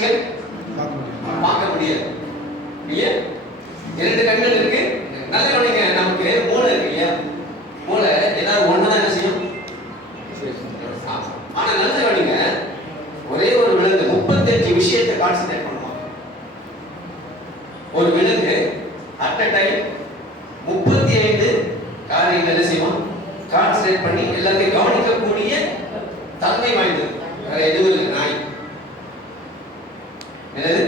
காட்சிகள் பார்க்க முடியாது இல்லையா? 2 கண்கள் இருக்கு. நல்ல கவனிங்க, நமக்கு மூளை இருக்கு இல்லையா? மூளை ஏதாவது ஒண்ணுதான் என்ன செய்யும். ஆனா நல்ல கவனிங்க, ஒரே ஒரு விலங்கு 35 விஷயத்தை கான்சென்ட்ரேட் பண்ணுவாங்க. ஒரு விலங்கு அட் அ டைம் 35 காரியங்கள் என்ன செய்வோம், கான்சென்ட்ரேட் பண்ணி எல்லாத்தையும் கவனிக்கக்கூடிய தன்மை வாய்ந்தது. வேற எதுவும் இல்லை. நாய் என்னது,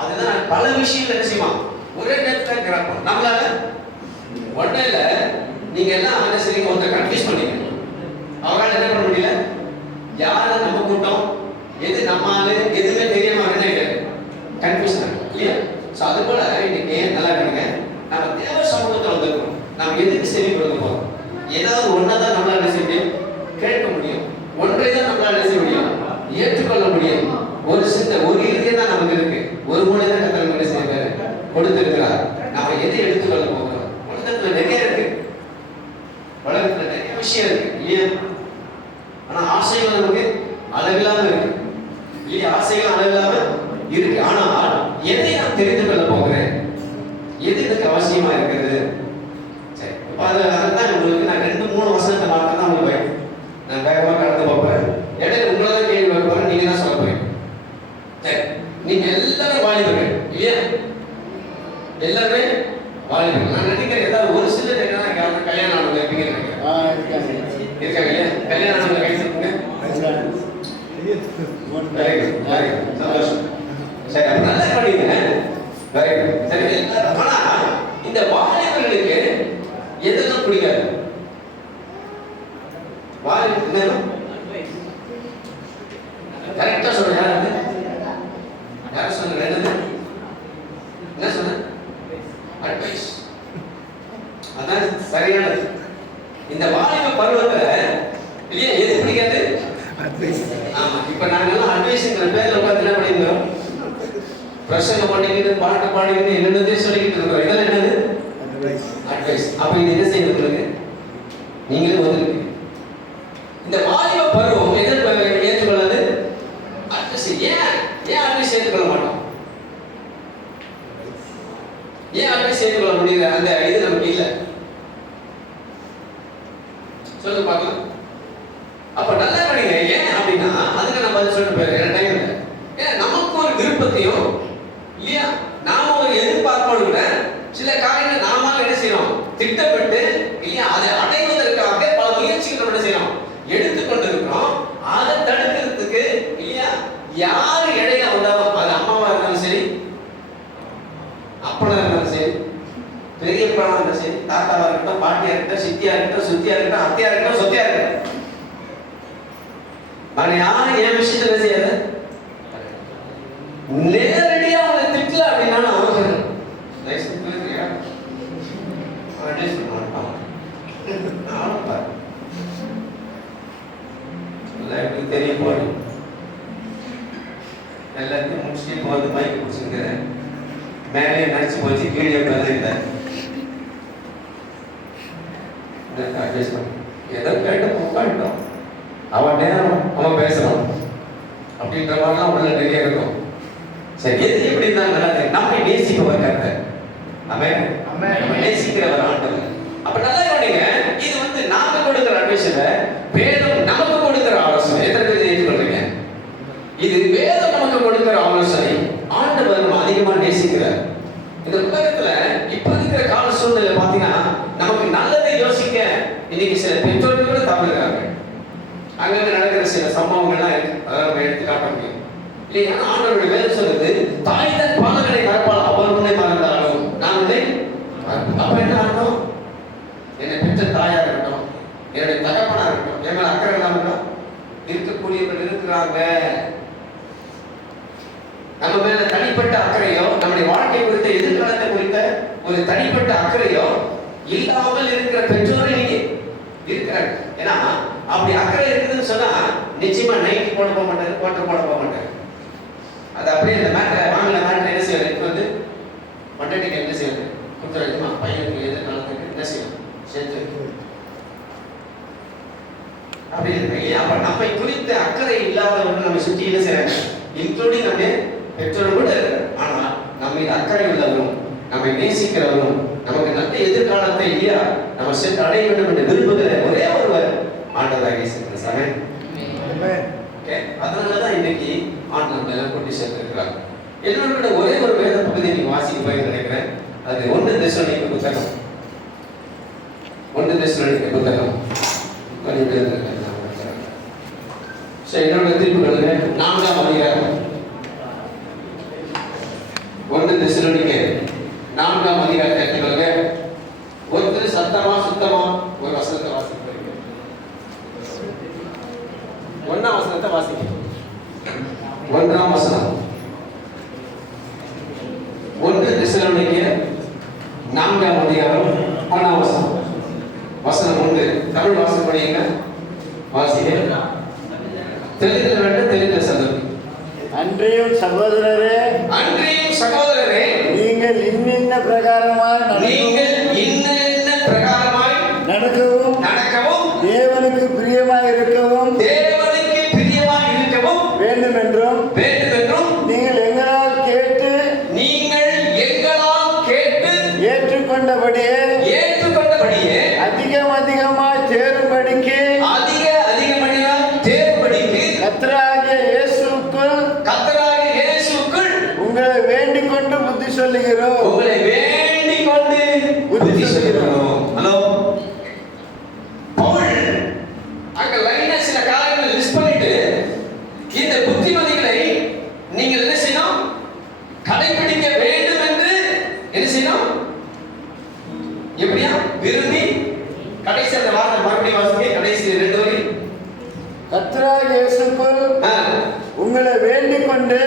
அதுதான் பல விஷயங்கள் என்ன செய்வோம் ஒரே நேரத்தில் கிராப்போம். நம்மளால ஒன்றும் இல்லை. நீங்க எல்லாம் என்ன செய்றீங்க, ஒருத்தர் கன்ஃபியூஸ் பண்ணீங்க, அவரால் என்ன பண்ண முடியல. யாரு நம்ம கூட்டம், எது நம்ம ஆளு, எதுவுமே தெரியாம என்ன கன்ஃபியூஷன் இல்லையா? ஸோ அது போல இன்னைக்கு நல்லா பண்ணுங்க, நம்ம தேவ சமூகத்தில் வந்துருக்கோம். நம்ம எதுக்கு செவி கொடுக்க போறோம்? ஏதாவது ஒன்னதான் நம்மளால என்ன செய்ய முடியும், கேட்க முடியும். ஒன்றை தான் நம்மளால என்ன செய்ய முடியும், ஏற்றுக்கொள்ள முடியும். ஒரு சின்ன ஒரு இதயம் தான் நமக்கு இருக்கு. ஒரு மூளை தான் கத்தர் என்ன செய்ய கொடுத்திருக்கிறார். நம்ம எதை எடுத்துக்கொள்ள போகிறோம்? உலகத்துல நிறைய இருக்கு, உலகத்துல நிறைய விஷயம் இருக்கு இல்லையா? ஆனா ஆசைகள் நமக்கு அளவில்லாம இருக்கு இல்லையா? ஆசைகள் அளவில்லாம இருக்கு. ஆனால் எதை நான் தெரிந்து கொள்ள போகிறேன், எது எனக்கு அவசியமா இருக்கிறது? சரி, அதுதான் உங்களுக்கு நான் 2-3 வசனத்தை மாத்திரம் தான் உங்களுக்கு நான் வேகமா கடந்து போறேன். இடையில உங்களை தான் கேள்வி வைக்க போறேன், நீங்க தான் சொல்ல போறீங்க. சரி, நீங்க எல்லாரும் வாலிபர்கள் இல்லையா? எல்லாருமே வாலிபர்கள். நான் நினைக்கிறேன் ஏதாவது ஒரு சில கல்யாணம் ஆனவங்க இருப்பீங்க இருக்காங்க இல்லையா? கல்யாணம் ஆனவங்க கை சொல்லுங்க. சந்தோஷம். சரி, அப்ப நல்லா படிங்க. சரி, எல்லாரும். ஆனா இந்த வாலிபர்களுக்கு எதெல்லாம் பிடிக்காது? வாலிபர்கள் கரெக்டா சொல்ற யாரு? யார் சொன்ன? என்ன சொன்ன? அட்வைஸ். அதான் சரியானது. இந்த வாலிப பருவத்துல இல்லையா எது பிடிக்காது? அட்வைஸ். ஆமா, இப்ப நாங்க எல்லாம் அட்வைஸ்ங்கிற பேர்ல உட்கார்ந்து என்ன பண்ணிருந்தோம், பிரசங்கம் பண்ணிக்கிட்டு பாட்டு பாடிக்கிட்டு என்னென்னதே சொல்லிக்கிட்டு இருக்கோம். இதெல்லாம் என்னது? அட்வைஸ். அப்ப இது என்ன செய்யுது உங்களுக்கு? நீங்களே வந்துருக்கு. இந்த வாலிப பருவம் எதை ஏற்றுக்கொள்ளாது? அட்வைஸ். ஏன் அட்வைஸ் ஏற்றுக்கொள்ள மாட்டோம்? ஏன் அட்வைஸ் ஏற்றுக்கொள்ள முடியல? அந்த இது நமக்கு இல்லை. சொல்லுங்க பார்க்கலாம். அப்ப நல்லா கவனிங்க. ஏன் அப்படின்னா அதுக்கு நம்ம பதில் சொல்லிட்டு போயிடுறேன். டைம் இல்லை. ஏன்னா நமக்கு ஒரு விருப்பத்தையும் இல்லையா, நாம ஒரு எதிர்பார்ப்போடு கூட சில காரியங்கள் நாம என்ன செய்யறோம், திட்டமிட்டு இல்லையா அதை அடைவதற்காக பல முயற்சிகள் நம்ம என்ன செய்யறோம், எடுத்துக்கொண்டு இருக்கிறோம். அதை தடுக்கிறதுக்கு இல்லையா யாரு இடையில வந்தாலும், அது அம்மாவா இருந்தாலும் சரி, அப்பனா இருந்தாலும் சரி, பெரியப்பா இருந்தாலும் சரி, தாத்தாவா இருக்கட்டும், பாட்டியா இருக்கட்டும், சித்தியா இருக்கட்டும், சுத்தியா இருக்கட்டும், அத்தியா இருக்கட்டும், சொத்தியா இருக்கட்டும், நான் யாரும் என் விஷயத்துல செய்யாத நேரடியா அவங்க திட்டல அப்படின்னா தெரிய போறேன். எல்லாத்தையும் முடிச்சுட்டு இப்போ வந்து மைக்கு பிடிச்சிருக்கிறேன். மேலே நினைச்சு போச்சு, கீழே பதில் அட்வைஸ் பண்ணி ஏதோ கேட்டு உட்காந்துட்டோம். அவன் நேரம் அவன் பேசணும் அப்படின்ற மாதிரிலாம் உள்ள நிறைய இருக்கும். சரி, எது எப்படி இருந்தாலும் நம்மை நேசிப்பவர் கர்த்தர். ஆமென். நம்ம நேசிக்கிறவர் ஆண்டவர். அப்ப நல்லா கவனிங்க, இது வந்து நாம கொடுக்கிற அட்வைஸ் இல்ல, வேதம் நமக்கு கொடுக்கிற ஆலோசனை. எத்தனை பேர் ஏற்றுக்கொள்றீங்க? இது வேதம் நமக்கு கொடுக்கிற ஆலோசனை. ஆண்டவர் நம்ம அதிகமா நேசிக்கிறார். இந்த உலகத்துல இப்ப இருக்கிற கால சூழ்நிலை பாத்தீங்கன்னா நமக்கு நல்லதை யோசிக்க இன்னைக்கு சில பெற்றோர்கள் கூட தவறுகிறாங்க. அங்க நடக்கிற சில சம்பவங்கள்லாம் இருக்கு, அதெல்லாம் நம்ம எடுத்து காட்ட முடியும் இல்லையா? ஆண்டவருடைய வேதம் சொல்லுது, தாய் தன் பாலகனை மறப்பால் அவர் உன்னை மறந்தாலும் நான் உன்னை. அப்ப என்ன அர்த்தம்? என்னை பெற்ற தாயா இருக்கட்டும், என்னுடைய தகப்பனா இருக்கட்டும், என் மேல அக்கறை இல்லாம இருக்கக்கூடியவர்கள் இருக்கிறாங்க. நம்ம மேல தனிப்பட்ட அக்கறையோ, நம்முடைய வாழ்க்கை குறித்த எதிர்காலத்தை குறித்த ஒரு தனிப்பட்ட அக்கறையோ இல்லாமல் இருக்கிற பெற்றோரை நீங்க இருக்கிறாங்க. ஏன்னா அப்படி அக்கறை இருக்குதுன்னு சொன்னா நிச்சயமா நைட்டி போட போக மாட்டாரு, கோட்டர் போட போக மாட்டாரு. அது அப்படியே இந்த மேட்டை வாங்கின மேட்டை என்ன செய்யறது, இப்போ வந்து மண்டடிக்கு என்ன செய்யறது, கொடுத்துருமா பையனுக்கு எதிர்காலத்துக்கு என்ன செய்யணும் சேர்த்து அப்படி இருக்கு. அப்ப நம்மை குறித்த அக்கறை இல்லாதவர்கள் நம்ம சுற்றி என்ன செய்யறாங்க, இன்க்ளூடிங் நம்ம நேசிக்கிறவரும் நமக்கு நல்ல எதிர்காலத்தை இல்லையா நம்ம சென்று அடைய வேண்டும் என்று விரும்புகிற ஒரே ஒருவர் ஆண்டவராக இயேசு கிறிஸ்து. அதனாலதான் இன்னைக்கு ஆண்டவர் எல்லாம் கொண்டு சேர்த்திருக்கிறார். என்னோட ஒரே ஒரு வேத பகுதியை நீங்க வாசிக்க போய் நினைக்கிறேன். அது 1 தெசலோனிக்கேயர் புத்தகம். 1 தெசலோனிக்கேயர் புத்தகம். என்னோட திருப்புகளுங்க 4ஆம் அதிகாரம். 1 தெசலோனிக்கேயர் 4ஆம் அதிகாரத்தை எடுத்துக்கொள்ளுங்க. ஒருத்தர் சத்தமா சுத்தமா ஒரு வசனத்தை வாசிக்கிறீங்க. 1ஆம் வசனத்தை வாசிங்க. 1ஆம் வசனம். 1 தெசலோனிக்கேயர் 4ஆம் அதிகாரம் 1ஆம் வசனம். வசனம் 1. தமிழ் வாசம் படியுங்க. வாசிங்க. தெலுங்குல வேண்டாம், தெலுங்குல சொல்லுங்க. அன்றையும் சகோதரரே, நீங்கள் இன்னின்ன பிரகாரமாய் நடக்கவும் தேவனுக்கு பிரியமாய் இருக்கவும் வேண்டும் என்றும் நீங்கள் எங்களால் கேட்டு ஏற்றுக்கொண்டபடியே அதிகமாய் சேரும்படிக்கு கர்த்தராகிய இயேசுவுக்குள் உங்களை வேண்டிக் கொண்டு புத்தி சொல்லுகிறோம். ஹலோ, பவுல் அங்க லைனா சில காரியங்களை லிஸ்ட் பண்ணிட்டு இந்த புத்திமதிகளை நீங்கள் என்ன செய்யணும்? கடைபிடிக்க வேண்டும் என்று என்ன செய்யணும்? எப்படியா விரும்பி கடைசி அந்த வார்த்தை மறுபடியும் வாசிங்க. கடைசி 2 வரி. கர்த்தராகிய இயேசுவுக்குள் உங்களை வேண்டிக் கொண்டு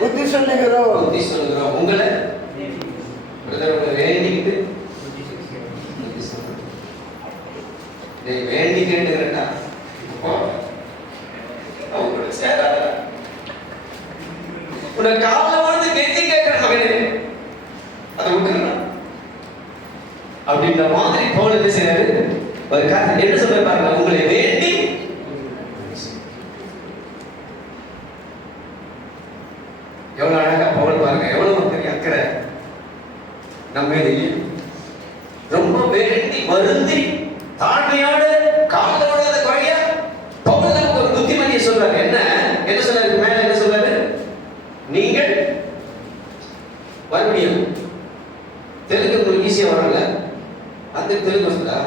புத்தி சொல்லுகிறோம். உங்களை வேண்டிக்கிட்டு வேண்டிக்கிட்டு சேராத உனக்கு காலைல வந்து கெஞ்சி கேட்கிற மகனே அதை விட்டுருந்தா அப்படின்ற மாதிரி பவுல் என்ன செய்யறாரு? ஒரு காரணம் என்ன சொல்ற பாருங்க. உங்களை வேண்டி எவ்வளவு அழகா பவுல் பாருங்க, எவ்வளவு பெரிய அக்கறை நம்ம ரொம்ப வேண்டி வருந்தி தாழ்மையோடு காலத்தோட அந்த குறைய பவுல் நமக்கு ஒரு புத்திமதியை சொல்றாரு. என்ன சொல்றாரு? மேல என்ன சொல்றாரு? நீங்கள் மறுபடியும் தெலுங்கு உங்களுக்கு ஈஸியா வரல. அந்த தெலுங்கு சொல்றா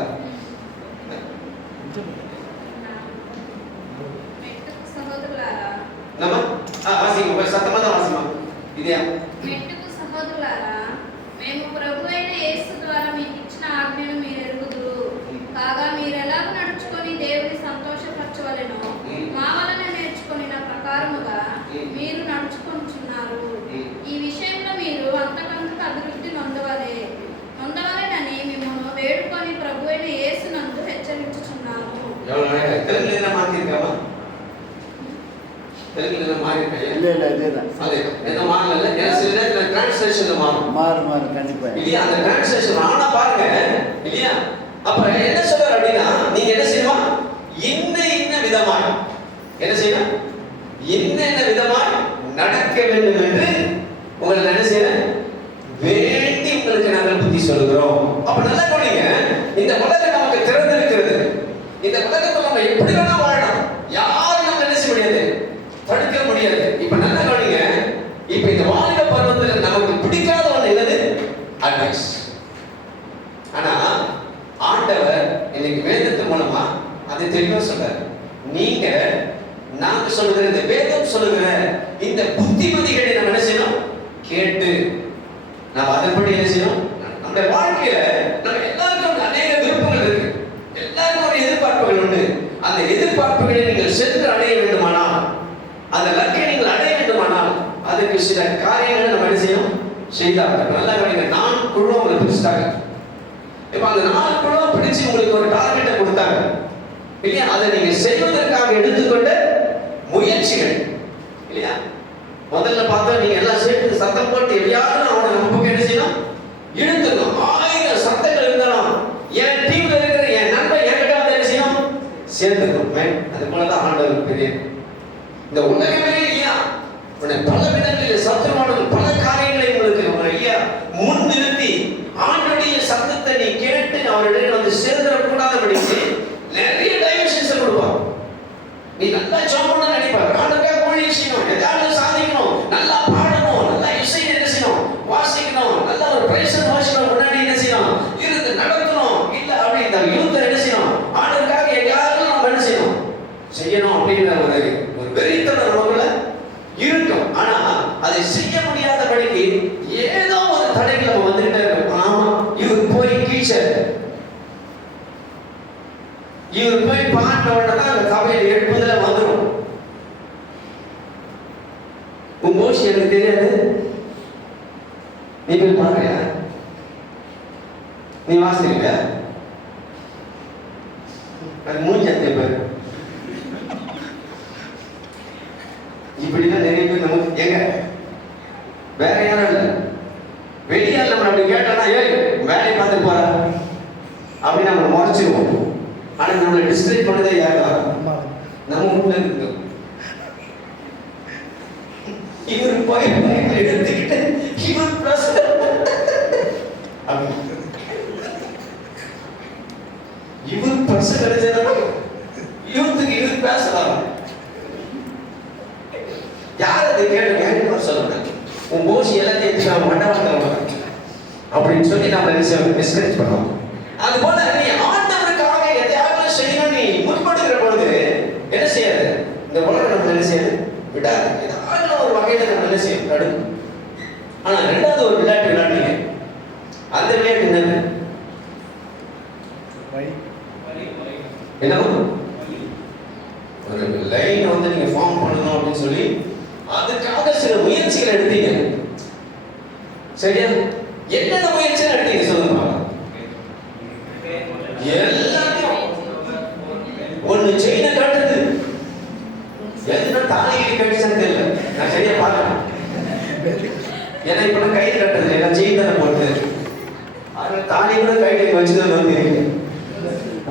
நம்ம வாசிங்க, சத்தமா தான் வாசிமா. ఇదియా మెట్టుకు సహోదరులారా మేము ప్రభువైన యేసు ద్వారా మీకు ఇచ్చిన ఆజ్ఞను మీరు ఎరుగుదురు కాగా మీరు ఎలా నడుచుకొని దేవుని సంతోషపరచవలెనో మా వలన నేర్చుకొనిన ప్రకారముగా మీరు నడుచుకొనుచున్నారు. ఈ విషయంలో మీరు అంతకంతకు అభివృద్ధి నొందవలెనని మిమ్మల్ని వేడుకొని ప్రభువైన యేసునందు హెచ్చరించుచున్నాము. తెలుగులో మాట్లాడతామా? తెలుగులో మాట్లాడతాయా? இல்ல அதேதான். அதே என்ன மாறல. சில நேரத்துல டிரான்ஸ்லேஷன்ல மாறும் கண்டிப்பா. இல்லையா? அந்த டிரான்ஸ்லேஷன் ஆனா பாருங்க இல்லையா? அப்ப என்ன சொல்றாரு அப்படின்னா, நீங்க என்ன செய்யணும்? இன்ன விதமாய் என்ன செய்யணும்? இன்ன விதமாய் நடக்க வேண்டும் என்று உங்களை என்ன செய்யணும்? வேண்டி உங்களுக்கு நாங்கள் புத்தி சொல்கிறோம். அப்ப நல்லா கவனிங்க. இந்த உலகம் நமக்கு திறந்திருக்கிறது. இந்த உலகத்துல நம்ம எப்படி வேணா வாழலாம். யாரும் நம்ம என்ன செய்ய முடியாது, தடுக்க முடியாது. இப்ப நல்லா கவனிங்க. இப்ப இந்த வாலிப பருவத்துல நமக்கு பிடிக்காத ஒண்ணு என்னது? அட்வைஸ். ஆனா ஆண்டவர் இன்னைக்கு வேதத்து மூலமா அதை தெளிவா சொல்றாரு. நீங்க நாங்க சொல்லுகிற இந்த வேதம் சொல்லுகிற இந்த புத்திமதிகளை நம்ம என்ன செய்யணும்? கேட்டு நாம் அதன்படி என்ன செய்யணும்? நம்ம வாழ்க்கையில நம்ம எல்லாருக்கும் அநேக விருப்பங்கள் இருக்கு. எல்லாருக்கும் ஒரு எதிர்பார்ப்புகள் உண்டு. அந்த எதிர்பார்ப்புகளை நீங்கள் சென்று அடைய வேண்டுமானால், அந்த லக்கை நீங்கள் அடைய வேண்டுமானால், அதுக்கு சில காரியங்களை நம்ம என்ன செய்யணும்? செய்தாங்க. நல்லா கவனிங்க. 4 குழுவை உங்களுக்கு பிடிச்சிட்டாங்க. இப்ப அந்த 4 குழுவை பிடிச்சு உங்களுக்கு ஒரு டார்கெட்டை கொடுத்தாங்க இல்லையா? அதை நீங்க செய்வதற்காக எடுத்துக்கொண்ட முயற்சிகள் இல்லையா? முதல்ல பார்த்தா நீங்க எல்லாம் சேர்த்து சத்தம் போட்டு எதையாவது அவனை நம்ம பக்கம் என்ன செய்யணும்? இழுத்துக்கணும். 1000 சத்தங்கள் இருந்தாலும் என் டீம்ல இருக்கிற என் நண்பன் என்கிட்ட வந்து என்ன செய்யணும்? சேர்த்துக்கணும். அது போலதான் ஆண்டவர் பெரிய இந்த உலகமே இல்லையா? பல விதங்களில் சத்துருவானவர்கள் பல காரியங்களை உங்களுக்கு ஐயா நல்லா ஜெபம் பண்ண நினைப்பாரு, ஆண்டவருக்காக ஊழியம் செய்யணும், எதாவது சாதிக்கணும், நல்லா பாடணும், நல்லா இசை என்ன செய்யணும், வாசிக்கணும், நல்ல ஒரு பிரைஸ் வாசிக்கணும், முன்னாடி என்ன செய்யணும், இருந்து நடத்தணும். இல்ல அப்படி இந்த யூத் என்ன செய்யணும், ஆண்டவருக்காக எல்லாரும் நம்ம என்ன செய்யணும், செய்யணும் அப்படிங்கிற ஒரு வெறித்தனம் நமக்குள்ள இருக்கும். ஆனா அதை செய்ய முடியாதபடிக்கு ஏதோ ஒரு தடைகள் நம்ம வந்துகிட்டே இருக்கும். ஆமா, இவர் போய் டீச்சர், இவர் போய் பாட்ட உடனே அந்த சபையில் எழுப்புதல வந்துடும். உன் கோஷி எனக்கு தெரியாது, நீ போய் பாக்குறியா, நீ வாசிக்கிறீங்க, அது மூஞ்சத்தை பேர். இப்படிதான் நிறைய பேர் நமக்கு எங்க வேற யாரும் இல்லை, வெளியால் நம்ம அப்படி கேட்டோம்னா ஏய் வேலையை பார்த்துட்டு போறா அப்படின்னு நம்ம முறைச்சிருவோம். ஆனா நம்மளை டிஸ்ட்ரைக் பண்ணதே யாரா, நம்ம வீட்டுல இருக்கு. இவர் போய் எடுத்துக்கிட்டு இவர் இவர் பிரச கிடைச்சா யூத்துக்கு இவர் பேசலாம். யார் அதை கேட்டு சொல்லுங்க, உன் கோஷி எல்லாத்தையும் மண்டபத்தில் அப்படின்னு சொல்லி நம்ம டிஸ்கரேஜ் பண்ணுவோம். அது போல நீ ஆண்டவருக்காக எதையாவது செய்யணும் நீ முற்படுகிற பொழுது என்ன செய்யாது, இந்த உலகம் நம்ம என்ன செய்யாது, விடாது. ஏதாவது ஒரு வகையில நம்ம என்ன செய்யும், தடுக்கும். ஆனா ரெண்டாவது ஒரு விளையாட்டு விளையாட்டீங்க, அந்த விளையாட்டு என்னது, என்ன ஒரு லைன் வந்து நீங்க ஃபார்ம் பண்ணணும் அப்படின்னு சொல்லி அதுக்காக சில முயற்சிகள் எடுத்தீங்க. சரியா? என்னென்ன முயற்சிகள் எடுத்தீங்க சொல்லுங்க. எல்லாத்தையும் ஒண்ணு செயினை கட்டுறது, எதுனா தாலி கட்டிச்சான்னு தெரியல, நான் சரியா பார்க்கலாம். ஏன்னா இப்ப நான் கைது கட்டுறது எல்லாம் செயின் தானே போட்டு, அது தாலி கூட கையில வச்சுதான் வந்து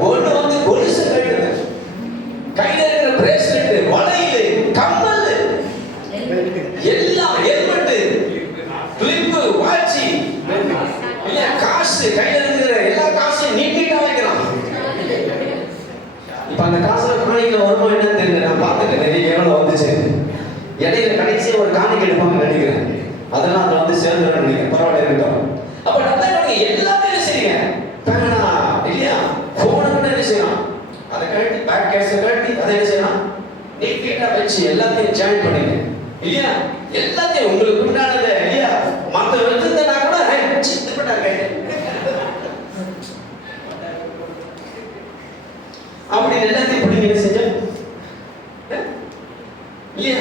ஒண்ணு வந்து கொலுசு கட்டுறது, கையில இருக்கிற பிரேஸ்லெட், வளையல், கம்மல், எல்லாம் ஹெல்மெட், கிளிப்பு, வாட்சி, இல்ல காசு, கையில இருக்கிற எல்லா காசையும் நீட்டா வைக்கிறான். இப்ப அந்த காசுல காணிக்கை வருமா என்னன்னு தெரியல, நான் பார்த்துட்டேன் நிறைய எவ்வளவு வந்துச்சு. இடையில கடைசியா ஒரு காணிக்கை எடுப்பாங்க நினைக்கிறேன், அதெல்லாம் அதுல வந்து சேர்ந்து நினைக்கிறேன். பரவாயில்ல இருக்கட்டும். அப்ப நல்லா எல்லாத்தையும் செய்யுங்க. பேனா இல்லையா, போனை கூட என்ன செய்யலாம், அதை கழட்டி பேக் கேஸை கழட்டி அதை என்ன செய்யலாம், நீட்டா வச்சு எல்லாத்தையும் ஜாயின் பண்ணிங்க இல்லையா. எல்லாத்தையும் உங்களுக்கு உண்டானது இல்லையா, மற்ற வச்சிருந்தா கூட அப்படி எல்லாத்தையும் பிடிங்க என்ன செஞ்ச இல்லையா.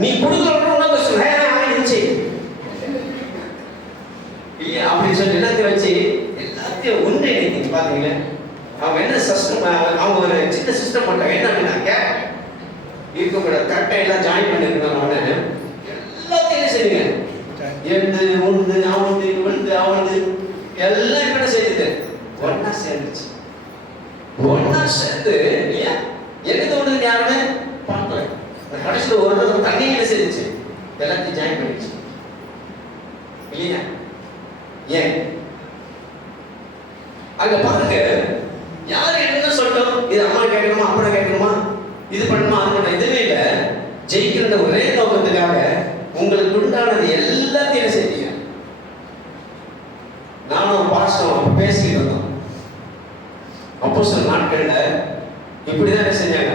நீ கொடுக்கணும் இருந்துச்சு இல்லையா, அப்படின்னு சொல்லி எல்லாத்தையும் வச்சு எல்லாத்தையும் ஒன்றிணைங்க. பாத்தீங்களா, அவங்க என்ன சிஸ்டம், அவங்க ஒரு சின்ன சிஸ்டம் போட்டாங்க. என்ன பண்ணாங்க, இருக்கக்கூட கரெக்டா எல்லாம் ஜாயின் பண்ணிருக்கணும். எல்லாத்தையும் என்ன செய்யுங்க, எந்து உண்டு அவந்து விழுந்து அவந்து எல்லாம் என்ன செய்யுது, ஒன்னா சேர்ந்துச்சு. ஒன்னா சேர்ந்து எங்க தோணுது யாருமே பார்க்கல. கடைசியில் ஒரு தண்ணியில சேர்ந்துச்சு, எல்லாத்தையும் ஜாயின் பண்ணிடுச்சு இல்லையா. ஏன் அங்க பாருங்க, யாரு என்ன சொல்லட்டும், இது அம்மா கேட்கணுமா, அப்பா கேட்கணுமா, இது பண்ணுமா, அது பண்ண, எதுவுமே இல்ல. ஜெயிக்கிற ஒரே நோக்கத்துக்காக உங்களுக்கு உண்டானது எல்லாத்தையும் செஞ்சீங்க. நானும் பாஸ்டரும் பேசிட்டு இருந்தோம். அப்போஸ்தலர் நாட்கள்ல இப்படிதான் என்ன செஞ்சாங்க,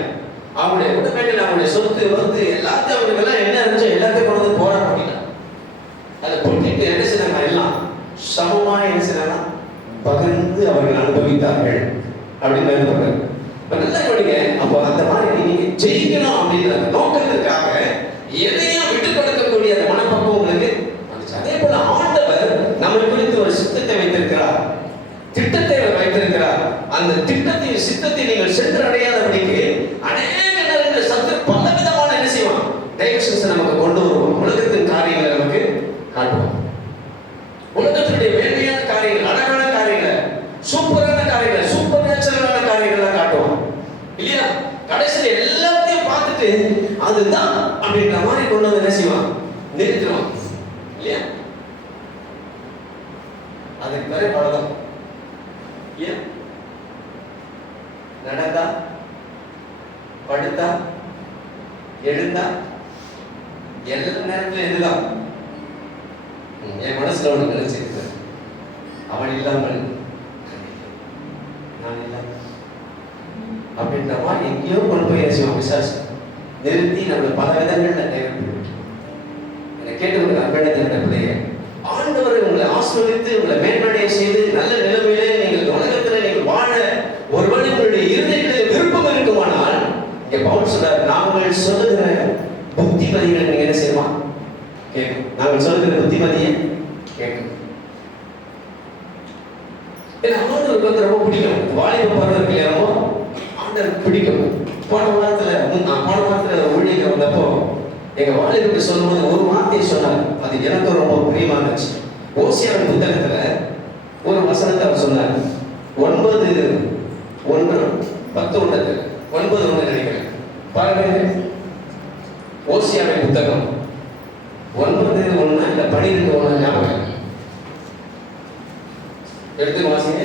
அவங்களுடைய உடமைகள், அவங்களுடைய சொத்து வந்து எல்லாத்தையும் அவங்களுக்கு எல்லாம் என்ன இருந்துச்சோ எல்லாத்தையும் கொண்டு வந்து போராட பண்ணிட்டாங்க. அதை பொட்டிட்டு என்ன செய்தாங்க, எல்லாம் சமமாக என்ன செய்தாங்க, பகிர்ந்து அவர்கள் அனுபவித்தார்கள் அப்படின்னு எழுதப்பட்டது. இப்ப நல்லா கவனிங்க. அப்போ அந்த மாதிரி நீங்க ஜெயிக்கணும் அப்படின்ற நோக்கத்திற்காக எதையும் விட்டு கொடுக்கக்கூடிய அந்த மனப்பக்குவம் உங்களுக்கு வந்துச்சு. அதே போல ஆண்டவர் நம்ம குறித்து ஒரு சித்தத்தை வைத்திருக்கிறார், திட்டத்தை வைத்திருக்கிறார். அந்த திட்டத்தையும் சித்தத்தை நீங்கள் சென்று அடையாதபடிக்கு அநேக நேரங்கள் சத்து பல விதமான என்ன செய்வான், டைரக்ஷன்ஸ் நமக்கு கொண்டு வருவோம். உலகத்தின் காரியங்களை நமக்கு காட்டுவோம். உலகத்தினுடைய மேன்மையான காரியங்கள், அழகான காரியங்கள், சூப்பரான காரியங்கள், சூப்பர் நேச்சுரலான காரியங்களை காட்டுவோம் இல்லையா. கடைசியில் எல்லாத்தையும் பார்த்துட்டு அதுதான் அப்படின்ற மாதிரி கொண்டு வந்து என்ன செய்வான், நிறுத்துவான் இல்லையா. அதுக்கு பேரு பழகம். ஏன் நடந்தா, படுத்தா, இருந்தா எல்லா நேரத்துல இதுதான். என் மனசுல ஒண்ணு நினைச்சிருக்கு, அவன் இல்லாமல் நான் இல்லாமல் அப்படின்ற மாதிரி எங்கேயோ கொண்டு போய் செய்வோம். விசாரிச்சு நிறுத்தி நம்மளை பல விதங்கள்ல என்னை கேட்டுக்கொண்டு அன்பேடத்தினுடைய பிள்ளைய ஆண்டவர் உங்களை ஆஸ்வதித்து உங்களை மேம்படைய செய்து நல்ல நிலைமையிலே நீங்கள் உலகத்துல நீங்கள் வாழ ஒருவன் உங்களுடைய இருதயத்தில் விருப்பம் இருக்குமானால் இங்க பவுல் சொல்றார், நாங்கள் சொல்லுகிற புத்திமதிகளை நீங்க என்ன செய்யலாம் கேட்கும். நாங்கள் சொல்லுகிற புத்திமதியை கேட்கும். ஆண்டவருக்கு வந்து ரொம்ப பிடிக்கும். வாலிப பருவம் இருக்கு இல்லையா, ஆண்டவருக்கு பிடிக்கும். போன வாரத்துல ஊழியர்கள் வந்தப்போ எங்க வாலிபருக்கு சொல்லும்போது ஒரு வார்த்தையை சொன்னார், அது எனக்கு ரொம்ப பிரியமா இருந்துச்சு. ஓசியாவின் புத்தகத்துல ஒரு வசனத்தை அவர் சொன்னார். 9:1 நினைக்கிறேன். பாருங்க, ஓசியாவின் புத்தகம் 9:1 இல்ல 12:1 ஞாபகம் எடுத்து வாசிங்க.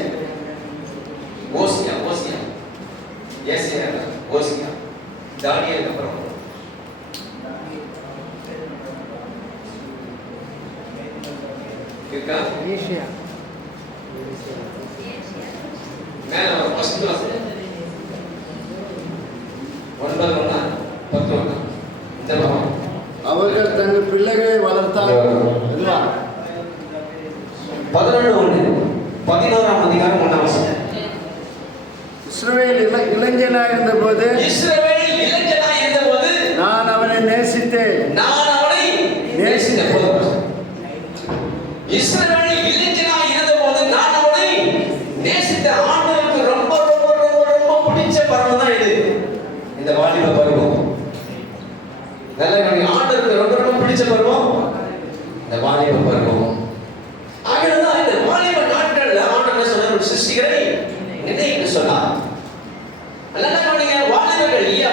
ஓசியா ஏசியா ஓசியா தானியேலுக்கு அப்புறம் இருக்கா? ஏசியா மேல ஃபர்ஸ்ட் கிளாஸ் 9:1 இந்த பக்கம் அவர்கள் தங்கள் பிள்ளைகளை வளர்த்தால் 11:1 அதிகாரம் 1 வசனம். இஸ்ரவேல் இளைஞனாயிருந்த போது நான் அவனை நேசித்தேன். இஸ்ரவேல் இளைஞனாய் இருந்தபோது நான் அவனை நேசித்தேன். ஆண்டவருக்கு ரொம்ப ரொம்ப ரொம்ப ரொம்ப பிடிச்ச பருவம் தான் இது, இந்த வாலிப பருவம். ஆண்டவருக்கு ரொம்ப ரொம்ப பிடிச்ச பருவம் இந்த வாலிப பருவம். ஆகதான் இந்த வாலிப நாட்கள்ல ஆண்டவர் சொன்ன சிருஷ்டிகளை நினைத்து சொன்னார். வாலிபர்கள்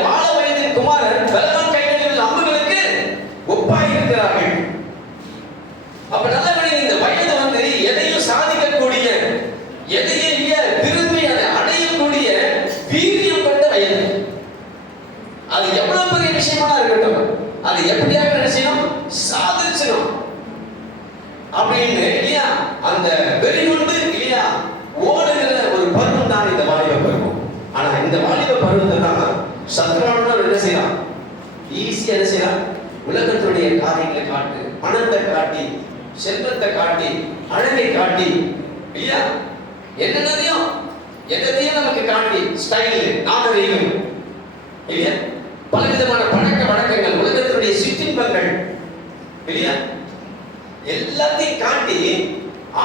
வாழ வயதின் குமாரன் பலவான் கைகளில் அம்புகளுக்கு ஒப்பாய் இருக்கிறார்கள். அப்ப நல்லவனே, இந்த வயது வந்து எதையும் சாதிக்கக்கூடிய, எதையும் விரும்பி அதை அடையக்கூடிய வீரியம் கொண்ட வயது. அது எவ்வளவு பெரிய விஷயமா இருக்கட்டும், அது எப்படியாக நினைச்சணும் சாதிச்சணும் அப்படின்னு இல்லையா, அந்த வெறிகுண்டு இல்லையா ஓடுகிற ஒரு பருவம் தான் இந்த வாலிப பருவம். ஆனா இந்த வாலிப பருவத்தை தான் சத்ருவானவன் என்ன செய்யலாம், ஈஸியா என்ன செய்யலாம், உலகத்துடைய காரியங்களை காட்டு, பணத்தை காட்டி, செல்வத்தை காட்டி, அழகை காட்டி இல்லையா, என்னதையும் நமக்கு காட்டி, ஸ்டைல் நாகரீகம் இல்லையா, பலவிதமான பழக்க வழக்கங்கள், உலகத்துடைய சிற்றின்பங்கள் இல்லையா, எல்லாத்தையும் காட்டி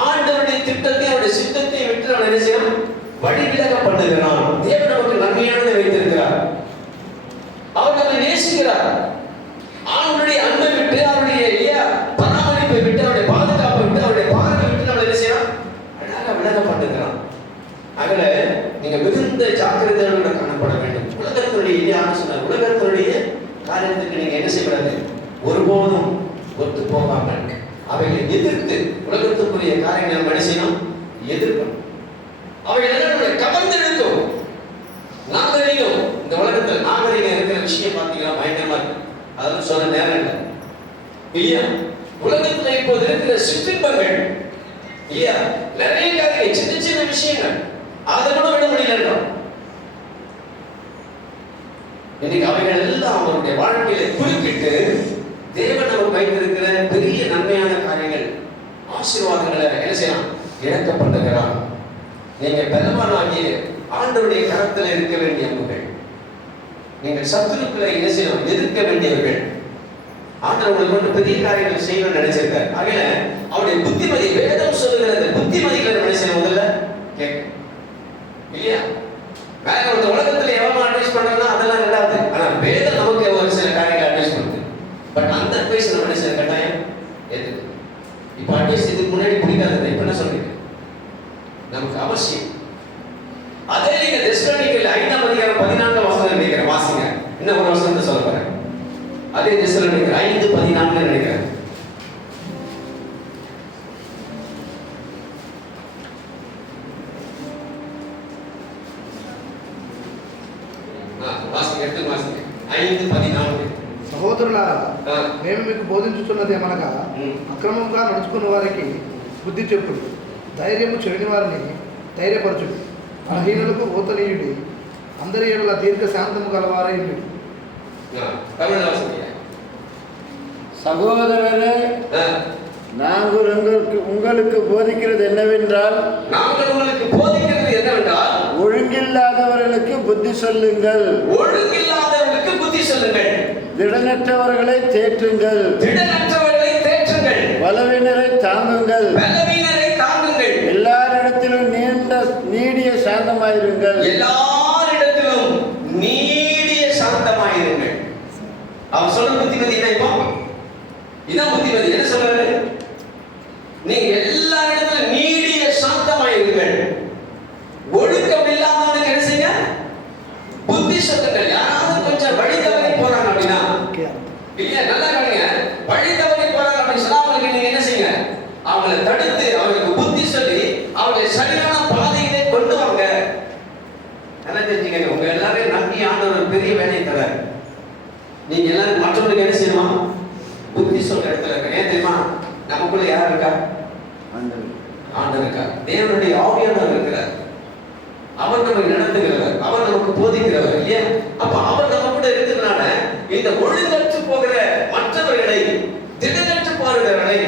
ஆண்டவருடைய திட்டத்தை அவருடைய சித்தத்தை விட்டு அவன் என்ன செய்யணும், வழிவிலக பண்ணுகிறான். தேவன் நமக்கு நன்மையானதை வைத்திருக்கிறார். அவர் நம்மை நேசிக்கிறார். அவருடைய அன்பை விட்டு, அவருடைய பராமரிப்பை விட்டு, அவருடைய பாதுகாப்பை விட்டு, அவருடைய பாதுகாப்பை விட்டு நம்ம என்ன செய்யலாம், அழகாக விலக பண்ணுகிறான். அதுல நீங்க மிகுந்த ஜாக்கிரதையோடு காணப்பட வேண்டும். உலகத்துடைய சொன்னார், உலகத்துடைய காரியத்துக்கு நீங்க என்ன செய்யக்கூடாது, ஒருபோதும் ஒத்து போகாமல் அவைகளை எதிர்த்து, உலகத்துக்குரிய காரியங்களை நம்ம என்ன செய்யணும், எதிர்க்கணும். அவைகள் நம்மளை கவர்ந்தெடுக்கும். நாகரிகம், இந்த உலகத்தில் நாகரிகம் இருக்கிற விஷயம் பார்த்தீங்கன்னா பயங்கரமா இருக்கு. அதெல்லாம் சொல்ல நேரம் இல்லை இல்லையா. உலகத்தில் இப்போது இருக்கிற சிற்றின்பங்கள் இல்லையா, நிறைய காரியங்கள், சின்ன சின்ன விஷயங்கள், அதை கூட விட முடியல. இன்னைக்கு அவைகள் எல்லாம் அவருடைய வாழ்க்கையில குறிப்பிட்டு தேவன் நமக்கு வைத்திருக்கிற பெரிய நன்மையான காரியங்கள், ஆசீர்வாதங்களை என்ன செய்யலாம், இழக்கப்படுகிறார். நீங்க பலவானாகிய ஆண்டவருடைய கரத்தில் இருக்க வேண்டியவர்கள், நீங்கள் சத்துருக்களை என்ன செய்யணும், எதிர்க்க வேண்டியவர்கள். ஆண்டவர் உங்களுக்கு ஒன்று பெரிய காரியங்கள் செய்யணும்னு நினைச்சிருக்காரு. ஆகல அவருடைய புத்திமதி, வேதம் சொல்லுகிற அந்த புத்திமதிகளை என்ன செய்யணும், முதல்ல கேட்க இல்லையா. வேற ஒரு உலகத்துல எவ்வளவு அட்வைஸ் பண்றோம்னா அதெல்லாம் ரெண்டாவது. ஆனா வேதம் நமக்கு ஒரு சில காரியங்களை அட்வைஸ் பண்ணுது. பட் அந்த அட்வைஸ் நம்ம என்ன செய்ய கட்டாயம் எதுக்கு. இப்ப அட்வைஸ் இதுக்கு முன்னாடி பிடிக்காது, இப்ப என்ன சொல்றீங்க, நமக்கு அவசியம். அதே நீங்க தெசலோனிக்கேயர் 5ஆம் அதிகாரம் 14ஆம் வசனம் நினைக்கிறேன், வாசிங்க. இன்னும் ஒரு வசனத்தை சொல்ல போறேன். அதே தெசலோனிக்கேயர் 5:14 நினைக்கிறேன். வாசிங்க, எடுத்து வாசிங்க. 5:14. సహోదరులారా, ఆ. మేము మీకు బోధించుతున్నది ఏమనగా, అక్రమంగా నడుచుకున్న వారికి బుద్ధి చెప్పుడు, ధైర్యము చెడిని వారిని ధైర్యపరచుడు, బలహీనులకు ఓతనీయుడి, అందరి ఏడల దీర్ఘ శాంతము గలవారైయుడి. தமிழ் வாசிங்க. சகோதரரே, நாங்கள் உங்களுக்கு போதிக்கிறது என்னவென்றால், நாங்கள் உங்களுக்கு போதிக்கிறது என்னவென்றால், ஒழுங்கில்லாதவர்களுக்கு புத்தி சொல்லுங்கள், ஒழுங்கில்லாதவர்களுக்கு புத்தி சொல்லுங்கள், திடனற்றவர்களை தேற்றுங்கள், திடனற்றவர்களை தேற்றுங்கள், பலவீனரை தாங்குங்கள், பலவீனரை தாங்குங்கள், எல்லாரிடத்திலும் நீடிய சாந்தமாயிருங்கள், எல்லாரிடத்திலும் நீடிய சாந்தமாயிருங்கள். அவர் சொல்ற புத்திமதி என்ன? இப்போ இதான் புத்திமதி. என்ன சொல்றாரு? நீங்க எல்லாரிடத்திலும் நீடிய சாந்தமாயிருங்கள். ஒழுக்கம் இல்லாதவனுக்கு என்ன செய்யுங்க? புத்தி சொல்லுங்கள். யாராவது கொஞ்சம் வழி தவறி போறாங்க அப்படின்னா, இல்லையா, நல்லா கவனிங்க, வழி தவறி போறாங்க அப்படின்னு சொன்னா அவங்களுக்கு நீங்க என்ன செய்யுங்க? அவங்களை தடுத்து அவங்களுக்கு புத்தி சொல்லி அவங்களை சரியான பாதையிலே கொண்டு வாங்க. நல்லா தெரிஞ்சுக்கங்க, உங்க எல்லாரையும் நம்பி ஆண்டவர் ஒரு பெரிய வேலையை தராரு. நீங்க எல்லாரும் மற்றவங்களுக்கு என்ன செய்யணுமா? புத்தி சொல்ற இடத்துல இருக்க. ஏன் தெரியுமா? நமக்குள்ள யார் இருக்கா? ஆண்டவர் இருக்கா. தேவனுடைய ஆவியானவர் இருக்கிறார். அவர் நம்மை நடத்துகிறவர், அவர் நமக்கு போதிக்கிறவர், இல்லையா? அப்ப அவர் நம்ம கூட இருக்கிறதுனால இந்த ஒழுங்கற்று போகிற மற்றவர்களை, திடனற்று போகிறவர்களை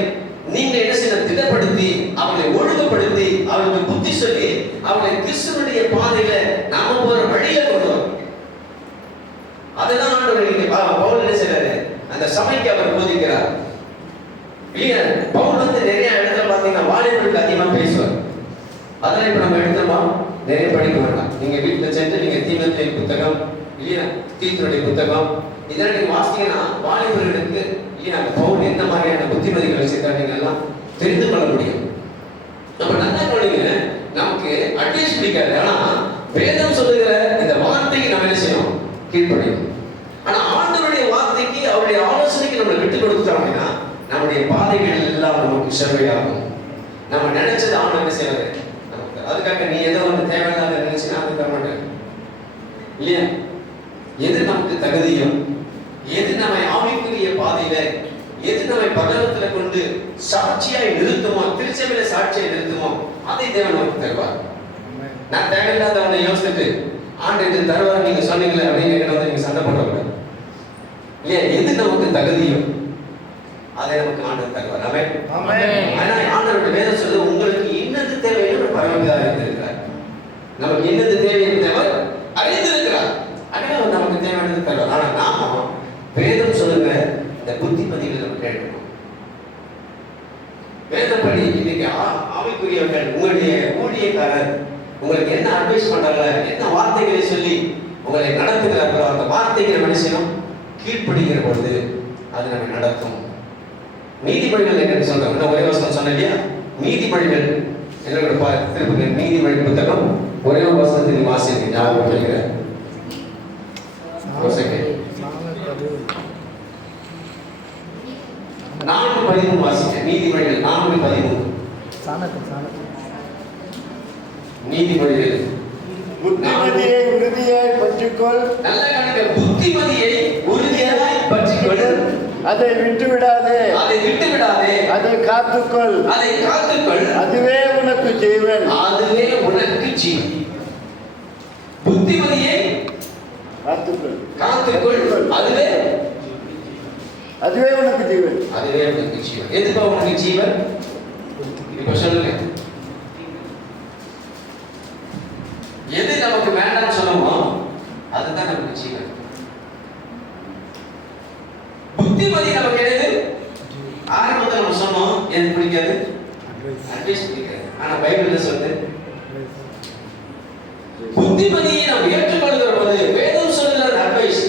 நீங்க என்ன செய்யணும்? திடப்படுத்தி அவங்களை ஒழுங்குபடுத்தி அவர்களுக்கு புத்தி சொல்லி அவங்களை கிறிஸ்துவனுடைய பாதையில நாம போற வழியில கொண்டு வரும். அதுதான் ஆண்டவர் இங்கே பவுல் என்ன செய்றாரு? அந்த சபைக்கு அவர் போதிக்கிறார், இல்லையா? பவுல் நிறைய இடத்துல பாத்தீங்கன்னா வாலிபர்களுக்கு அதிகமா பேசுவார். அதெல்லாம் இப்ப நம்ம எடுத்தோமா நிறைய படிக்க வேண்டாம். நீங்க வீட்டுல சென்று நீங்க தீமோத்தேயு புத்தகம், இல்லையா, தீத்துடைய புத்தகம் இதெல்லாம் நீங்க வாசிங்கன்னா வாலிபர்களுக்கு, இல்லையா, பவுல் எந்த மாதிரியான புத்திமதிகள் வச்சிருக்காரு நீங்க எல்லாம் தெரிந்து கொள்ள முடியும். நம்ம நல்லா கவனிங்க, நமக்கு அட்வைஸ் பிடிக்காது. ஆனா வேதம் சொல்லுகிற இந்த வார்த்தைக்கு நம்ம என்ன செய்யணும்? கீழ்ப்படியும். ஆனா ஆண்டவருடைய வார்த்தைக்கு, அவருடைய ஆலோசனைக்கு நம்ம விட்டு கொடுத்துட்டோம் அப்படின்னா நம்முடைய பாதைகள் எல்லாம் நமக்கு செவ்வையாகும். நம்ம நினைச்சது ஆண்டவர் என்ன செய்வாரு நமக்கு. அதுக்காக நீ ஏதோ ஒன்று தேவையில்லாத நினைச்சுன்னா அது தர மாட்டேன், இல்லையா? எது நமக்கு தகுதியும், எது நம்மை ஆவிக்குரிய பாதையில, எது நம்மை பரலோகத்துல கொண்டு சாட்சியாய் நிறுத்துமோ, திருச்சபையில சாட்சியாய் நிறுத்துமோ அதை தேவன் நமக்கு தருவார். நான் தேவையில்லாதவனை யோசிச்சுட்டு ஆண்டு இது தருவார் நீங்க சொன்னீங்களே அப்படின்னு வந்து நீங்க சண்டை போடக்கூடாது, இல்லையா? எது நமக்கு தகுதியும் அதை நமக்கு ஆண்டவர் தருவார். ஆமென். ஆனா ஆண்டவருடைய வேதம் சொல்லுது, உங்களுக்கு இன்னது தேவைன்னு பரமபிதா அறிந்திருக்கிறார். நமக்கு இன்னது தேவைன்னு தேவர் அறிந்திருக்கிறார். அதனால நமக்கு தேவையானது தருவார். ஆனா நாம வேதம் சொல்லுங்க இந்த புத்திமதிகளை நம்ம கேட்கணும். வேதப்படி இன்னைக்கு ஆவிக்குரியவர்கள், உங்களுடைய ஊழியக்காரர் உங்களுக்கு என்ன அட்வைஸ் பண்றாங்க, என்ன வார்த்தைகளை சொல்லி உங்களை நடத்துகிறார்களோ அந்த வார்த்தைகளை நம்ம செய்யணும்? கீழ்ப்படுகிற பொழுது அது நம்ம நடத்தும். நீதிமொழிகள் என்ன சொல்றாங்க? ஒரே வசனம் சொன்ன இல்லையா? நீதிமொழிகள் என்னோட திருப்பி நீதிமொழி புத்தகம் ஒரே வசனத்தில் வாசிக்க ஞாபகம் பண்ணிக்கிறேன். 4:13 வாசிக்க. நீதிமொழிகள் 4:13. நீதிமொழிகள் புத்திமதியை உறுதியாய் பற்றிக்கொள், நல்ல கணக்கு. புத்திமதியை உறுதியாய் பற்றிக்கொள், அதை விட்டு விடாதே, அதை விட்டு விடாதே, அதை காத்துக்கொள், அதை காத்துக்கொள், அதுவே உனக்கு ஜீவன், அதுவே உனக்கு ஜீவன். புத்திமதியை காத்துக்கொள், காத்துக்கொள், அதுவே உனக்கு ஜீவன், அதுவே உனக்கு ஜீவன். எதுப்பா உனக்கு ஜீவன்? இப்ப சொல்லுங்க, எது நமக்கு வேண்டாம்னு சொல்லணுமோ அதுதான் நமக்கு ஜீவன். புத்திமதி நமக்கு எது? ஆரம்பத்தில் நம்ம சொன்னோம் எது பிடிக்காது? அட்வைஸ் பிடிக்காது. ஆனா பைபிள்ல சொல்லுது புத்திமதியை நாம் ஏற்றுக்கொள்கிற போது வேதம் சொல்லுகிற அட்வைஸ்,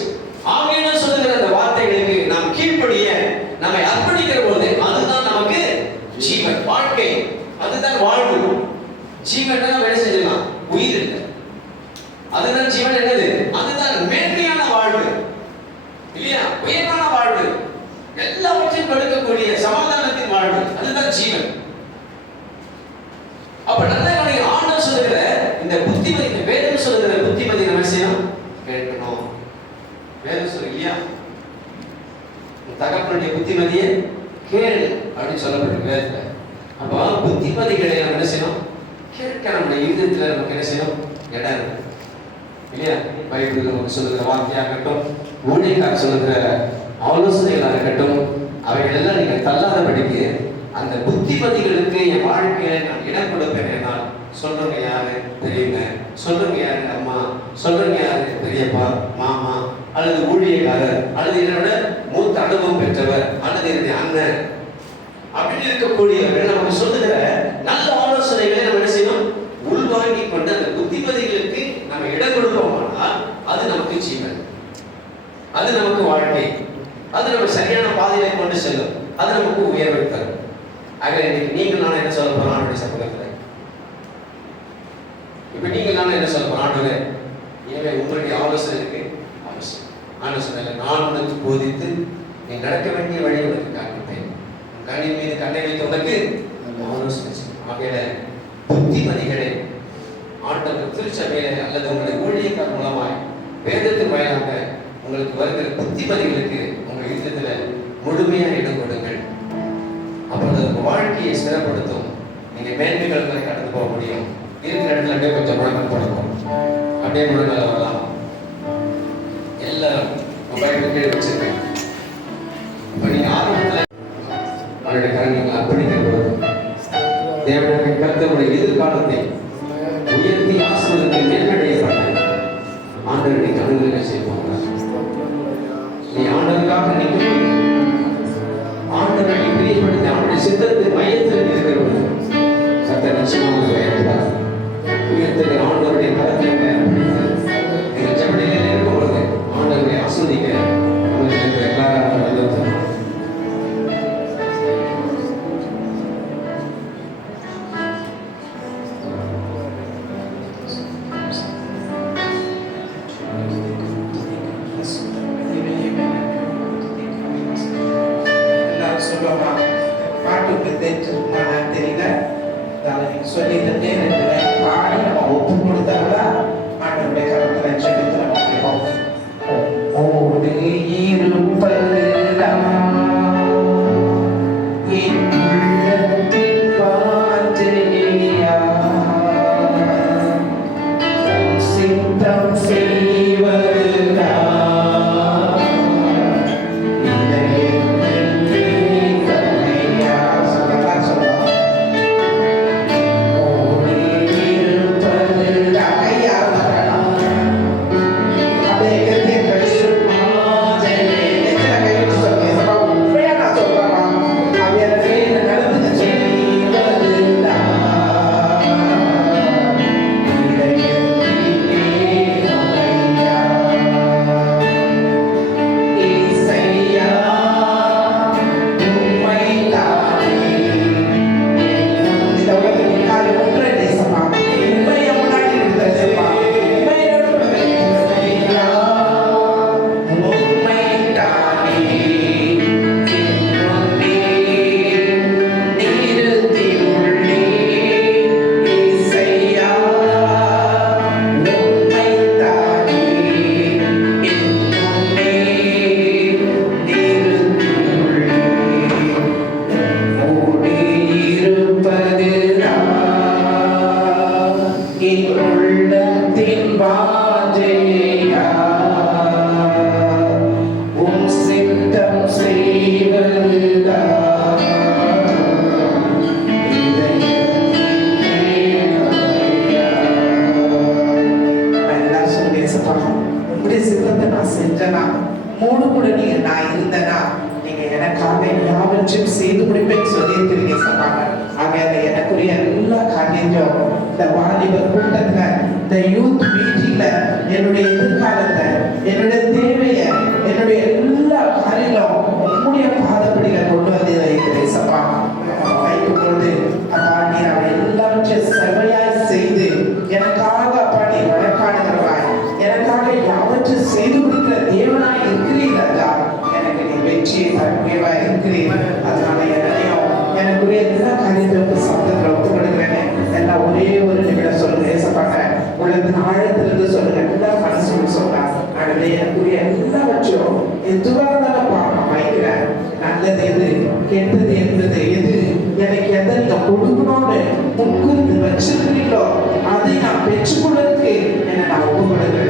ஆவியானவர் சொல்லுகிற அந்த வார்த்தைகளுக்கு நாம் கீழ்ப்படிய நம்மை அர்ப்பணிக்கிற போது அதுதான் நமக்கு ஜீவன், வாழ்க்கை, அதுதான் வாழ்வு. ஜீவன் வேலை செஞ்சலாம், உயிர் இல்லை. அதுதான் ஜீவன். என்னது? அதுதான் மேன்மையான வாழ்வு, இல்லையா? உயர்வான வாழ்வு, எல்லாவற்றையும் கொடுக்கக்கூடிய சமாதானத்தின் வாழ்வு, அதுதான் ஜீவன். அப்ப நல்ல ஆண்டவர் சொல்லுகிற இந்த புத்திமதி, இந்த வேதம் சொல்லுகிற புத்திமதி நம்ம செய்யணும், கேட்கணும். வேதம் சொல்லு இல்லையா? தகப்பனுடைய புத்திமதியை கேளு அப்படின்னு சொல்லப்பட்டிருக்கு வேதத்துல. அப்போ புத்திமதிகளை நம்ம என்ன செய்யணும்? கேட்க நம்முடைய இருதயத்துல நமக்கு என்ன செய்யணும்? இடம் இருக்கு இல்லையா? பைபிள் நமக்கு சொல்லுகிற வார்த்தையாகட்டும், ஊழியக்காரர் சொல்லுகிற ஆலோசனைகளாக இருக்கட்டும், அவைகள் எல்லாம் நீங்க தள்ளாதபடிக்கு அந்த புத்திமதிகளுக்கு என் வாழ்க்கையில நான் இடம் கொடுப்பேன். சொல்றவங்க யாரு? பெரியவங்க. சொல்றவங்க யாரு? அம்மா. சொல்றவங்க யாரு? பெரியப்பா, மாமா, அல்லது ஊழியக்காரர், அல்லது என்னோட மூத்த அனுபவம் பெற்றவர், அல்லது என்னுடைய அண்ணன் அப்படின்னு இருக்கக்கூடியவர்கள் நமக்கு சொல்லுகிற நல்ல ஆலோசனைகளை நம்ம என்ன செய்யணும்? உள்வாங்கி கொண்டு அந்த புத்திமதிகளுக்கு நம்ம இடம் கொடுப்போம்னா அது நமக்கு ஜீவன், அது நமக்கு வாழ்க்கை, அது நம்ம சரியான பாதையை கொண்டு செல்லும், அது நமக்கு உயர்வை தரும். ஆக இன்னைக்கு நீங்கள் நான் என்ன சொல்ல போறோம்? ஆண்டுடைய சமூகத்தில் இப்ப நீங்கள் நான் என்ன சொல்ல போறோம்? ஆண்டுடைய இனிமே உங்களுடைய ஆலோசனை இருக்கு. அவசியம் ஆலோசனை நான் உனக்கு போதித்து நீ நடக்க வேண்டிய வழி உனக்கு காண்பிப்பேன். கண்ணின் மீது கண்ணை வைத்து உனக்கு ஆலோசனை செய்யும். ஆகையில புத்திமதிகளை ஆண்டவர் திருச்சபையில அல்லது உங்களுடைய ஊழியக்காரர் மூலமாய் வேதத்தின் வாயிலாக உங்களுக்கு வருகிற புத்திமதிகளுக்கு உங்கள் யுத்தத்துல முழுமையா இடம் கொடுங்கள். அப்பொழுது உங்க வாழ்க்கையை சிறப்படுத்தும். நீங்க மேன்மைகளை கடந்து போக முடியும். இருக்கிற இடத்துல அப்படியே கொஞ்சம் முழக்கம் கொடுக்கும், அப்படியே முழங்கால வரலாம். எல்லாரும் மொபைல் கீழே வச்சிருக்கேன். இப்ப நீங்க ஆரம்பத்துல அவருடைய கரங்களை அர்ப்பணிக்கிற பொழுது தேவனுடைய கர்த்தருடைய எதிர்காலத்தை உயர்த்தி ஆசீர்வாதத்தை மேல்நடையப்பட்ட ஆண்டவருடைய கருவிகளை செய்வாங்க. நீ ஆண்டவருக்காக நிற்கும் ஆண்டவரை பிரியப்படுத்தி அவனுடைய சித்தத்தின் மையத்தில் இருக்கிறவர்கள் கர்த்தர் நிச்சயமாக உயர்த்துவார். உயர்த்துகிற ஆண்டவருடைய கரத்தை எங்கள் ஜெபநிலையில் இருக்கும் பொழுது ஆண்டவரை ஆஸ்வதிக்க நமக்கு எல்லாரும் வல்லவர்கள். என்னுடைய எதிர்காலத்தை, என்னுடைய தேவையை, என்னுடைய எல்லா காரியங்களும் உங்களுடைய பாதப்படியில கொண்டு வந்து வைக்கிறேன் சப்பா. வைக்கும் பொழுது அப்பா நீர் அவை எல்லாவற்றையும் செவையாய் செய்து எனக்காக அப்பா நீ வழக்காடுகிறவாய், எனக்காக யாவற்றையும் செய்து கொடுக்கிற தேவனாய் இருக்கிறீர்களா? எனக்கு நீ வெற்றியை தரக்கூடியவா இருக்கிறீர். அதனால என்னையும் எனக்குரிய எல்லா காரியத்திற்கு சப்தத்தில் ஒப்பு கொடுக்கிறேன். எல்லாம் ஒரே ஒரு நிமிடம் சொல்லுங்க ஏசப்பாங்க, உள்ளத்தின் ஆழத்திலிருந்து சொல்லுங்க, எல்லா மனசுக்கு சொல்றாங்க. எனக்குரிய எல்லாவற்றையும் எதுவாக இருந்தாலும் வைக்கிறேன். கேட்டது என்பது எது, எனக்கு எதை நீங்க கொடுக்கணும்னு முன்குறித்து வச்சிருக்கிறீங்களோ அதை நான் பெற்றுக்கொள்வதற்கு என்னை நான் ஒப்புக்கொடுக்கிறேன்.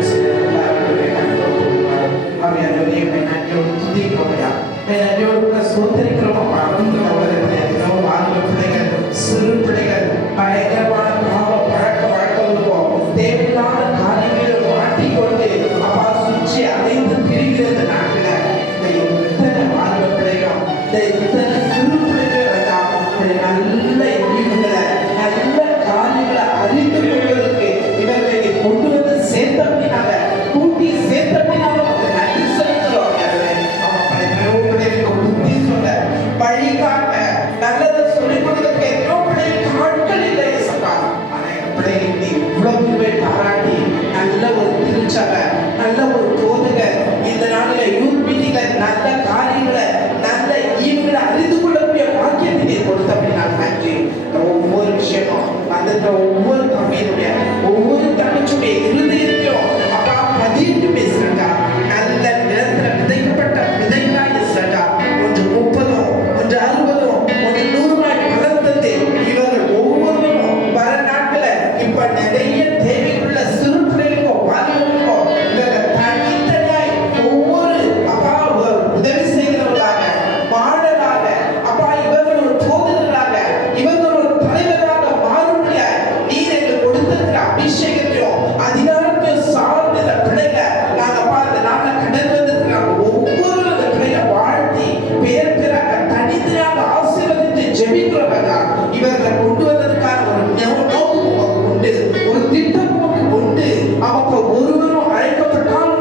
சிறு பிள்ளைகள் பயங்கரமான பாவ பழக்க வழக்கம் தேவையில்லாத காரியங்களில் மாட்டிக்கொண்டு அப்பா சுற்றி அடைந்து பிரிகிறது நாட்டில். இந்த இத்தனை வாழ்வ பிள்ளைகள், இந்த இத்தனை சிறு பிள்ளைகள் நல்ல ஈவுகளை நல்ல காரியங்களை அறிந்து கொள்வதற்கு இவர்களை கொண்டு வந்து சேர்த்தப்படினால கூட்டி சேர்த்தப்படினால நன்றி செலுத்துகிறோம். புத்தி சொல்ல வழிகாட்ட நல்லதை சொல்லிக் கொடுக்க எத்தனோ பிள்ளைகளுக்கு ஆட்கள் இல்லை சப்பா. ஆனா என் பிள்ளைகளுக்கு இவ்வளவு பாராட்டி நல்ல ஒரு திருச்சபை, நல்ல ஒரு போதகர், இந்த நாளில யூத் மீட்டிங்ல நல்ல காரியங்களை நல்ல ஈவுகளை அறிந்து கொள்ளக்கூடிய பாக்கியத்தை நீ கொடுத்த அப்படின்னா நன்றி. ஒவ்வொரு விஷயமும் அந்த ஒவ்வொரு தம்பியினுடைய ஒவ்வொரு தங்கச்சுடைய இருதயத்தையும் அப்பா பதிட்டு பேசுறாங்க. நல்ல நிலத்துல விதைக்கப்பட்ட விதைகளா இருக்கிறாங்க. ஒன்று 30, ஒன்று 60, ஒன்று 100 பலன் தந்து இவர்கள் ஒவ்வொருவரும் வர நாட்கள இப்ப நிறைய தேவையுள்ள சிறு பிள்ளைகளுக்கும் வாலிபர்களுக்கும் இவர்கள் தனித்தனியாய் ஒவ்வொரு அப்பா உதவி செய்கிறவர்களாக மாடலாக அப்பா இவர்கள் ஒரு போதகர்களாக இவர்கள் ஒரு தலைவராக மாறும்படியாய் நீர் எங்களுக்கு கொடுத்திருக்கிற அபிஷேகத்தையும் அதிகாரத்தையும் சார்ந்த இந்த பிள்ளைங்க நாங்க அப்பா இந்த நாட்டில் கடந்து வந்திருக்கிறாங்க. ஒவ்வொரு அந்த பிள்ளைங்க வாழ்த்தி பேர் பேராக தனித்தனியாக ஆசீர்வதித்து ஜெபிக்கிறவங்க இவர்களை கொண்டு வந்ததுக்கான ஒரு நோக்கம் உமக்கு உண்டு, ஒரு திட்டம் உமக்கு உண்டு. அவங்க ஒருவரும் அழைக்கப்பட்டாலும்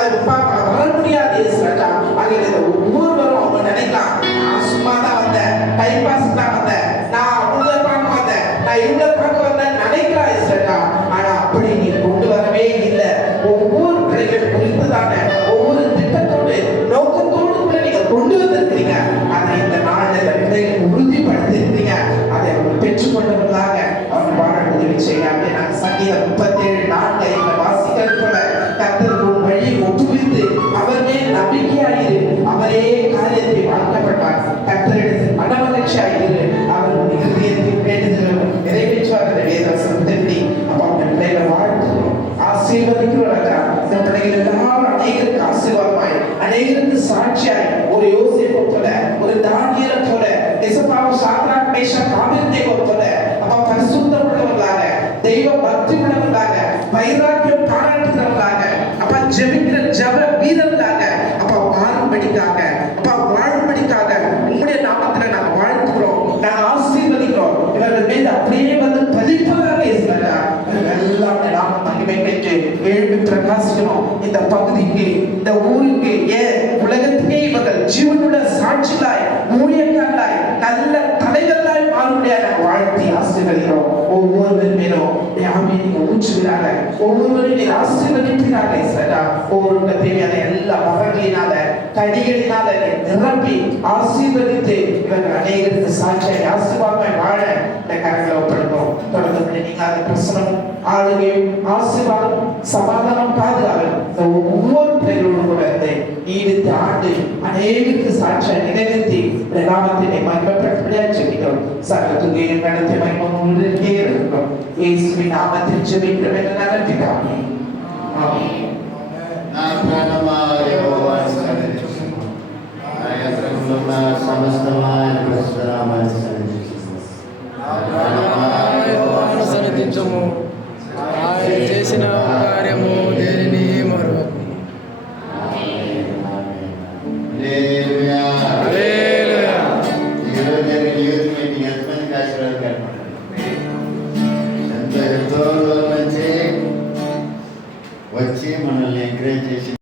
அது வர முடியாது. ஒவ்வொருவரும் அவங்க நினைக்கலாம், நான் சும்மா தான் வந்தேன், டைம் பாஸ் தான் வந்தேன், நான் அவங்க பார்க்க வந்தேன், நான் இவங்க பார்க்க வந்தேன் நினைக்கிறா இஸ்ரேலா. ஆனா அப்படி நீ கொண்டு வரவே இல்லை. ஒவ்வொரு பிள்ளைகள் குறித்துதான ஒவ்வொரு திட்டத்தோடு நோக்கத்தோடு கூட நீங்க கொண்டு வந்திருக்கிறீங்க. அதை இந்த நாளில் பிள்ளைகள் உறுதிப்படுத்திருக்கிறீங்க. அதை அவங்க பெற்றுக்கொண்டவர்களாக அவங்க வாழ உதவி செய்ய அப்படி நாங்கள் சங்கீதம் 37:4 வாசிக்கிறது போல கர்த்தர் உன் வழியை ஒப்புவித்து அவர் மேல் நம்பிக்கையாயிரு, அவரே காரியத்தை வாழ்க்கப்பட்டார். கர்த்தரிடத்தில் மனமகிழ்ச்சியாயிரு, அவர் உன் இருதயத்தில் வேண்டுதல் நிறைவேற்றுவார். அந்த வேதவசனத்தின்படி அப்ப அவங்க பிள்ளைகளை வாழ்த்துக்கிறோம், ஆசீர்வதிக்கிறோம். இந்த பிள்ளைகள் எல்லாரும் அநேகருக்கு ஆசீர்வாதமாய் அநேகருக்கு சாட்சியாய் ஒரு யோசேப்பை போல ஒரு தானியேலை போல எசப்பாவும் சாத்ராக் மேஷாக் ஆபேத்நேகோ போல அப்ப பரிசுத்தம் உள்ளவர்களாக தெய்வ பக்தி உள்ளவர்களாக வைராக்கியம் பாராட்டுகிறவர்களாக அப்ப ஜெபிக்கிற ஜப வீரர்களாக அப்ப மாறும்படிக்காக அப்ப வாழும்படிக்காக உங்களுடைய நாமத்துல நாங்க வாழ்த்துக்கிறோம், நாங்க ஆசீர்வதிக்கிறோம். இவர்கள் மீது அப்படியே வந்து பலிப்பதாக இருக்கிறாங்க. எல்லாம் நாம மகிமை பெற்று எழுப்பி பிரகாசிக்கணும். இந்த பகுதிக்கு இந்த ஊருக்கு உலகத்துக்கே இவர்கள் ஜீவனுள்ள சாட்சிகளாய் ஊழியர்களாய் நல்ல தலைவர்களாய் மாறும்படியாக வாழ்த்தி ஆசீர்வதிக்கிறோம். ஒவ்வொருவர் மேலும் நீங்க ஊற்றுகிறாங்க, ஒவ்வொருவரும் நீங்க ஆசீர்வதிக்கிறாங்க. ஒவ்வொரு தேவையான எல்லா மரங்களினால கடிகளினால நிரப்பி ஆசீர்வதித்து இவர்கள் அநேகருக்கு சாட்சியாய் ஆசீர்வாதமாய் வாழ இந்த கரங்களை ஒப்படைக்கிறோம். தொடர்ந்து நீங்க அந்த பிரசனம் ஆளுகை ஆசீர்வாதம் சமாதானம் பாதுகாப்பு ஒவ்வொரு பிள்ளைகளோடு கூட ஈடுத்து ஆண்டு அநேகருக்கு சாட்சியாய் நிறைவேற்றி நாமத்தினை மகிமைப்படும்படியாக ஜெபிக்கிறோம். சகலத்துக்கு நடத்தி மகிமையுள்ளே இருக்கிறோம். இயேசுவின் நாமத்தில் ஜெபிக்கிறோம் நல்ல பிதாவே. ஆமென். நான் பிராணமாய் யெகோவாவை சந்திக்கிறேன். ஆயத்தமுள்ள సమస్తమైన ప్రస్తుతనామాన్ని సన్నిధించుము. ఆయన చేసిన కార్యము